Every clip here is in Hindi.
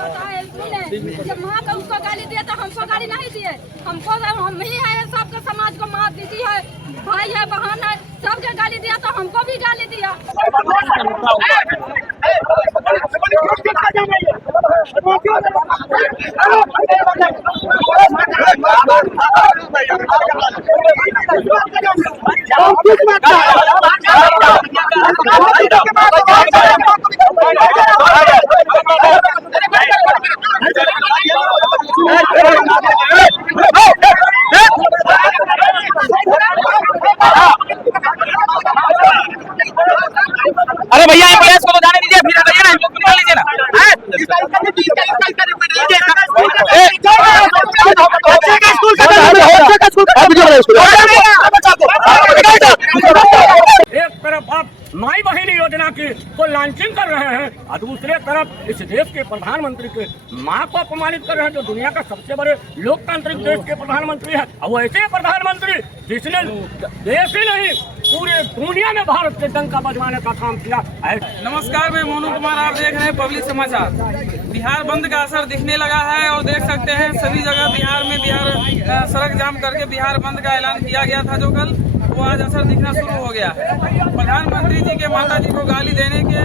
बताए सुने, जब माँ का उसको गाली दिया तो हमको गाली नहीं दिए। हमको हम ही है सबके समाज को माँ दीदी है, भाई है, बहन है, सबके गाली दिया तो हमको भी गाली दिया। अरे भैया एम्बुलेंस को तो जाने दीजिए, फिर बताइए ना, हमको क्यों लीजिए ना। एक तरफ आप माई बहिनी योजना की को लॉन्चिंग कर रहे हैं और दूसरे तरफ इस देश के प्रधानमंत्री के माँ को अपमानित कर रहे हैं, जो दुनिया का सबसे बड़े लोकतांत्रिक देश के प्रधानमंत्री है। और वो ऐसे प्रधानमंत्री जिसने देश ही नहीं पूरे दुनिया में भारत के डंका बजवाने का काम किया। नमस्कार, मैं मोनू कुमार, आप देख रहे हैं पब्लिक समाचार। बिहार बंद का असर दिखने लगा है और देख सकते हैं सभी जगह बिहार में सड़क जाम करके बिहार बंद का ऐलान किया गया था, जो कल वो आज असर दिखना शुरू हो गया है। प्रधानमंत्री जी के माता जी को गाली देने के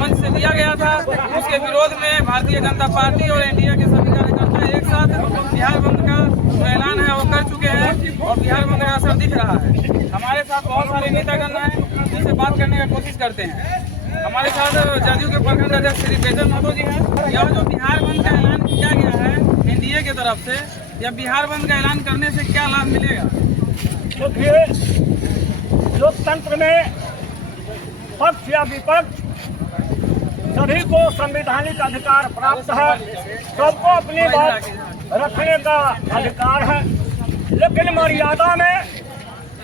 मंच से दिया गया था, उसके विरोध में भारतीय जनता पार्टी और एनडीए के सभी कार्यकर्ता एक साथ बिहार बंद का जो ऐलान है वो कर चुके हैं और बिहार बंद का असर दिख रहा है। हमारे साथ बहुत सारे नेतागण हैं जिनसे बात करने का कोशिश करते हैं। हमारे साथ जदयू के प्रखंड अध्यक्ष श्री बेचन महतो जी हैं। यह जो बिहार बंद का ऐलान किया गया है एनडीए की तरफ से, या बिहार बंद का ऐलान करने से क्या लाभ मिलेगा? देखिए, लोकतंत्र में पक्ष या विपक्ष सभी को संवैधानिक अधिकार प्राप्त है, सबको अपनी बात रखने का अधिकार है, लेकिन मर्यादा में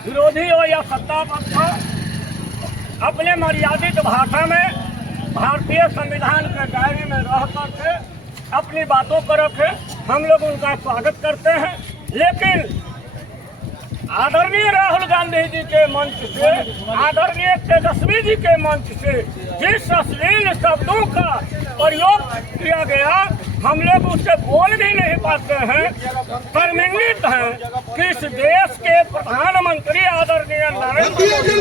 विरोधी हो या सत्ता पक्ष अपने मर्यादित भाषा में भारतीय संविधान के दायरे में रह करके अपनी बातों को रखे। हम लोग उनका स्वागत करते हैं, लेकिन आदरणीय राहुल गांधी जी के मंच से, आदरणीय तेजस्वी जी के मंच से जिस अश्लील शब्दों का प्रयोग किया गया, हम लोग उससे बोल भी नहीं पाते हैं। शर्मिंदित हैं कि इस देश के प्रधानमंत्री आदरणीय नरेंद्र मोदी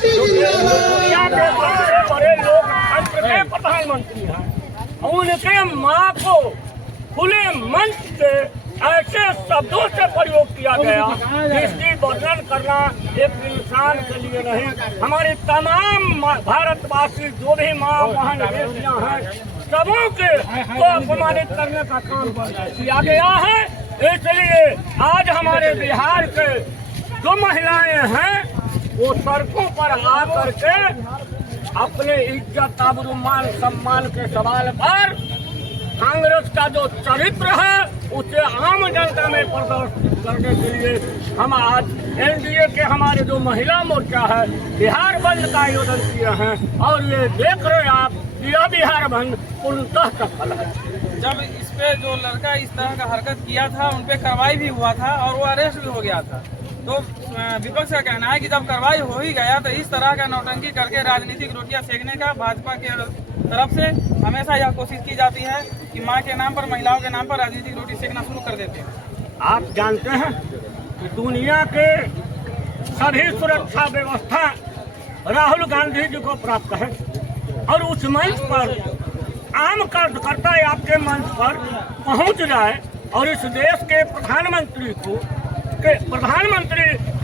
दुनिया के सबसे बड़े लोकतंत्र के प्रधानमंत्री हैं, उनके माँ को खुले मंच से ऐसे शब्दों से प्रयोग किया गया जिसकी वर्णन करना एक इंसान के लिए नहीं, हमारी तमाम भारतवासी जो भी माँ बहन बेटियां हैं सबों के को अपमानित करने का काम किया गया है। इसलिए आज हमारे बिहार के जो महिलाएं हैं वो सड़कों पर आकर के अपने इज्जत आबरू मान सम्मान के सवाल पर कांग्रेस का जो चरित्र है उसे आम जनता में प्रदर्शित करने के लिए हम आज एनडीए के हमारे जो महिला मोर्चा है बिहार बंद का आयोजन किए हैं। और ये देख रहे हैं आप, यह बिहार बंद पूर्णतः सफल है। जब इस पे जो लड़का इस तरह का हरकत किया था उन पे कार्रवाई भी हुआ था और वो अरेस्ट भी हो गया था, तो विपक्ष का कहना है कि जब कार्रवाई हो ही गया तो इस तरह का नौटंकी करके राजनीतिक रोटियां सेकने का भाजपा के तरफ से हमेशा यह कोशिश की जाती है कि माँ के नाम पर, महिलाओं के नाम पर राजनीतिक रोटी सेकना शुरू कर देते हैं। आप जानते हैं कि दुनिया के सभी सुरक्षा व्यवस्था राहुल गांधी जी को प्राप्त है और उस मंच पर आम कार्यकर्ता आपके मंच पर पहुंच जाए और इस देश के प्रधानमंत्री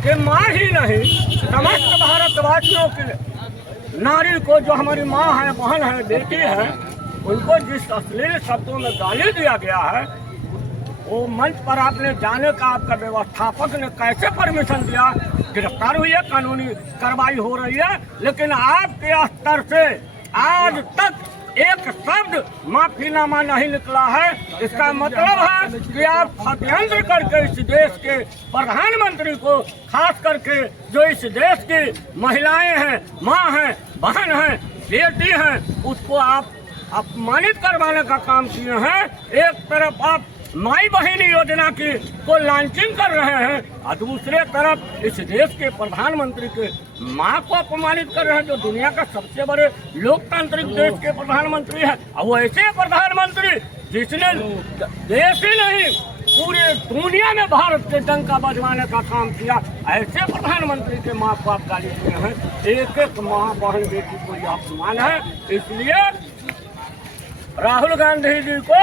के माँ ही नहीं समस्त भारतवासियों के नारी को, जो हमारी माँ है, बहन है, बेटी है, उनको जिस अश्लील शब्दों में गाली दिया गया है, वो मंच पर आपने जाने का आपका व्यवस्थापक ने कैसे परमिशन दिया? गिरफ्तार हुई है, कानूनी कार्रवाई हो रही है, लेकिन आपके स्तर से आज तक एक शब्द माफीनामा नहीं निकला है। इसका मतलब है कि आप षड्यंत्र करके इस देश के प्रधानमंत्री को, खास करके जो इस देश की महिलाएं हैं, माँ हैं, बहन हैं, बेटी हैं, उसको आप अपमानित करवाने का काम किए हैं। एक तरफ आप माई बहन योजना की को लॉन्चिंग कर रहे हैं और दूसरे तरफ इस देश के प्रधानमंत्री के माँ को अपमानित कर रहे हैं, जो दुनिया का सबसे बड़े लोकतांत्रिक देश के प्रधानमंत्री है। और वो ऐसे प्रधानमंत्री जिसने देश ही नहीं पूरे दुनिया में भारत के डंका बजवाने का काम किया, ऐसे प्रधानमंत्री के माँ को आप गाली दिए हैं। एक एक माँ बहन बेटी को यह अपमान है। इसलिए राहुल गांधी जी को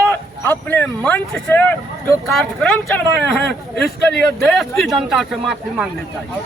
अपने मंच से जो कार्यक्रम चलवाए हैं, इसके लिए देश की जनता से माफी मांगनी चाहिए।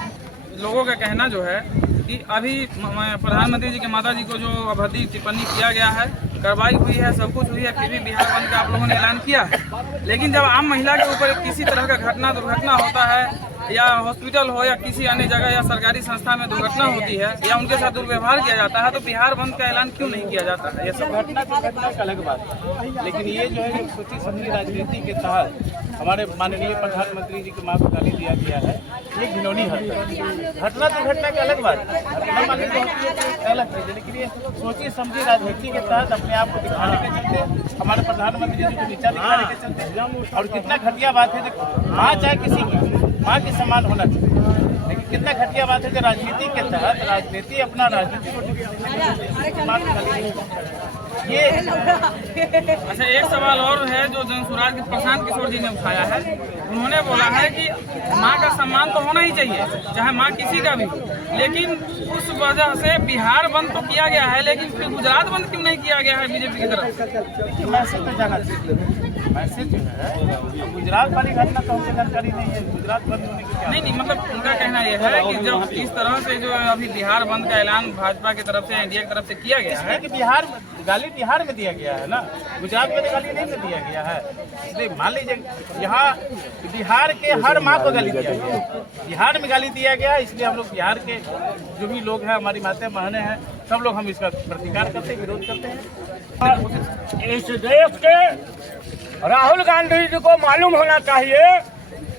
लोगों का कहना जो है कि अभी प्रधानमंत्री जी के माता जी को जो अभद्र टिप्पणी किया गया है, कार्रवाई हुई है, सब कुछ हुई है, फिर भी बिहार बंद का आप लोगों ने ऐलान किया है। लेकिन जब आम महिला के ऊपर किसी तरह का दुर्घटना होता है, या हॉस्पिटल हो या किसी अन्य जगह या सरकारी संस्था में दुर्घटना होती है या उनके साथ दुर्व्यवहार किया जाता है, तो बिहार बंद का ऐलान क्यों नहीं किया जाता है? ये सब घटना की अलग बात है, लेकिन ये जो है सोची समझी राजनीति के तहत हमारे माननीय प्रधानमंत्री जी को मां को गाली दिया गया है, ये घिनौनी घटना दुर्घटना की अलग बात है, अलग चीज है। लेकिन ये सोची समझी राजनीति के तहत अपने आप को दिखाने के चलते, हमारे प्रधानमंत्री जी को नीचा दिखाने के चलते, और कितना घटिया बात है। माँ चाहे किसी की माँ के समान होना चाहिए, लेकिन कितना घटिया बात है कि राजनीति के तहत राजनीति अपना राजनीति ये। अच्छा, एक सवाल और है जो जनसुराज के प्रशांत किशोर जी ने उठाया है। उन्होंने बोला है कि माँ का सम्मान तो होना ही चाहिए, चाहे माँ किसी का भी हो, लेकिन उस वजह से बिहार बंद तो किया गया है, लेकिन फिर गुजरात बंद क्यों नहीं किया गया है बीजेपी की तरफ से? मैसेज तो जाना चाहिए। मैसेज जो है गुजरात वाली घटना तो हमको जानकारी नहीं है, गुजरात बंद होने की क्या नहीं, मतलब उनका कहना यह है कि जब इस तरह से जो अभी बिहार बंद का ऐलान भाजपा की तरफ से, एनडीए की तरफ से किया गया है कि गाली बिहार में दिया गया है ना, गुजरात में गाली नहीं में दिया गया है। इसलिए मान लीजिए यहाँ बिहार के हर माँ को गाली दिया गया, बिहार में गाली दिया गया, इसलिए हम लोग बिहार के जो भी लोग हैं, हमारी माताएं बहनें हैं, सब लोग हम इसका प्रतिकार करते हैं, विरोध करते हैं। इस देश के राहुल गांधी जी को मालूम होना चाहिए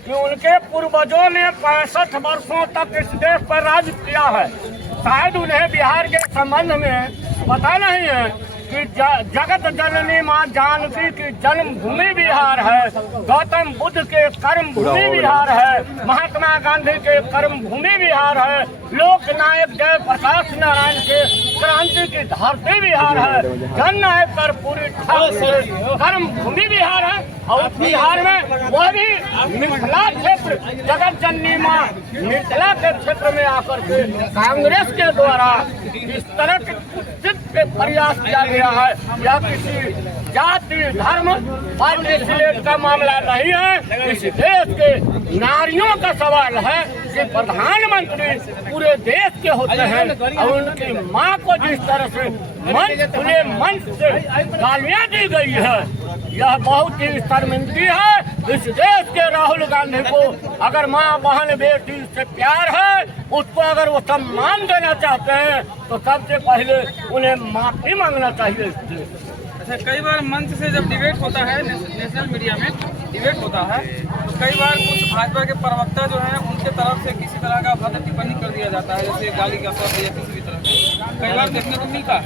कि उनके पूर्वजों ने 65 वर्षों तक इस देश पर राज किया है। शायद उन्हें बिहार के संबंध में पता नहीं है कि जगत जननी माँ जानकी की जन्मभूमि बिहार है, गौतम बुद्ध के कर्म भूमि बिहार है, महात्मा गांधी के कर्म भूमि बिहार है, लोक नायक जय प्रकाश नारायण के क्रांति की धरती बिहार है, जन नायक कर्पूरी ठाकुर कर्म भूमि बिहार है। और बिहार में वह भी मिथिला क्षेत्र, जगत जननी माँ मिथिला के क्षेत्र में आकर के कांग्रेस के द्वारा इस तरह के प्रयास किया गया है। यह किसी जाति धर्म पार्टी का मामला नहीं है, इस देश के नारियों का सवाल है कि प्रधानमंत्री पूरे देश के होते हैं और उनकी मां को जिस तरह से खुले मंच से गालियां दी गई है, यह बहुत ही शर्मिंदगी है। इस देश के राहुल गांधी को अगर माँ बहन बेटी से प्यार है, उसको अगर वो सम्मान देना चाहते हैं, तो सबसे पहले उन्हें माफी मांगना चाहिए। अच्छा, कई बार मंच से जब डिबेट होता है, नेशनल मीडिया में डिबेट होता है, तो कई बार कुछ भाजपा के प्रवक्ता जो है उनके तरफ से किसी तरह का अभद्र टिप्पणी कर दिया जाता है, जैसे गाली का शब्द या किसी भी तरह का, कई बार देखने को मिलता है।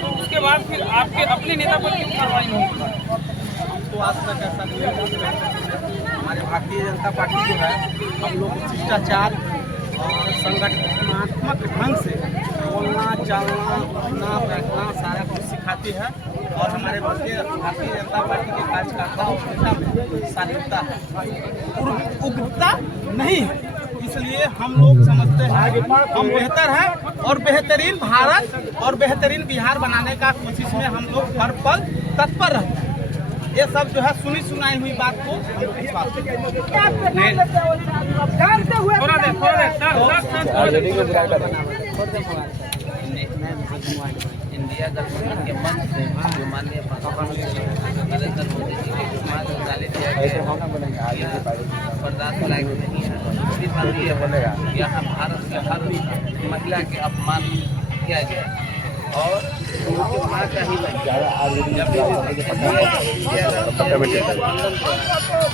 तो उसके बाद फिर आपके अपने नेता पर क्यों कार्रवाई नहीं होती? तो आज तक ऐसा नहीं है। हमारे भारतीय जनता पार्टी जो है, हम लोग शिष्टाचार और संगठनात्मक ढंग से बोलना, चलना, उठना, बैठना सारा कुछ सिखाती है। और हमारे भारतीय जनता पार्टी के कार्यकर्ताओं में शालीनता है, उग्रता नहीं है। इसलिए हम लोग समझते हैं हम बेहतर हैं और बेहतरीन भारत और बेहतरीन बिहार बनाने का कोशिश में हम लोग हर पल तत्पर रहते हैं। ये सब जो है सुनी सुनाई हुई बात को इंडिया गठबंधन के मंच से जो माननीय प्रधानमंत्री नरेंद्र मोदी जी के समाज को गाली दिया गया बर्दाश्त लायक नहीं है। दूसरी बात ये बोलेगा यहाँ भारत के हर महिला के अपमान किया गया और उनकी माँ का ही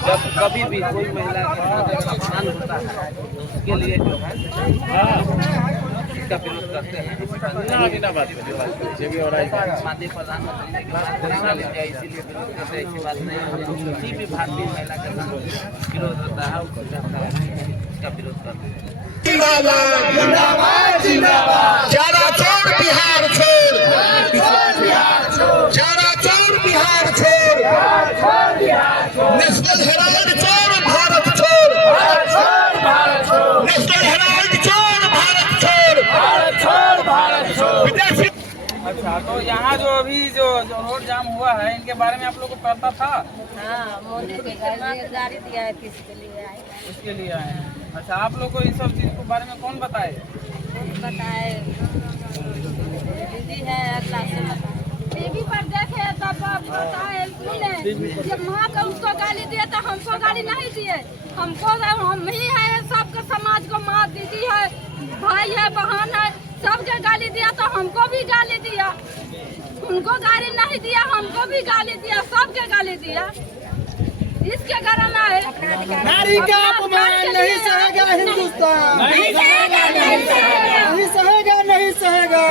जब कभी भी कोई महिला का अपमान होता है, उसके लिए जो है इसका विरोध करते हैं। माननीय प्रधानमंत्री के बाद फैसला लिया इसीलिए विरोध करते हैं, ऐसी बात नहीं है। किसी भी भारतीय महिला के साथ विरोध होता है उसका विरोध करते हैं। चारा चोर बिहार छोड़, चारा चोर बिहार छोड़, नेशनल हेराल्ड चोर भारत छोड़, नेशनल हेराल्ड चोर भारत छोड़, विदेशी। अच्छा, तो यहाँ जो अभी जो रोड जाम हुआ है इनके बारे में आप लोग को पता था? हाँ, मोदी जी गाड़ी दिया है, किसके लिए आए? उसके लिए आए हैं। अच्छा, आप लोग को इन सब चीज के बारे में कौन बताए? बताए दीदी है, क्लास में बताए, टीवी पर देखे तब बताए सुने। जब माँ का उसको गाली दिए तो हमको गाली नहीं दिए। हमको हम ही है, सबके समाज को माँ दीदी है, भाई है, बहन है, सबके गाली दिया तो हमको भी गाली दिया। उनको गाली नहीं दिया, हमको भी गाली दिया, सबके गाली दिया। इसके कारण है नारी का अपमान नहीं सहेगा हिंदुस्तान, नहीं सहेगा, नहीं सहेगा, नहीं सहेगा।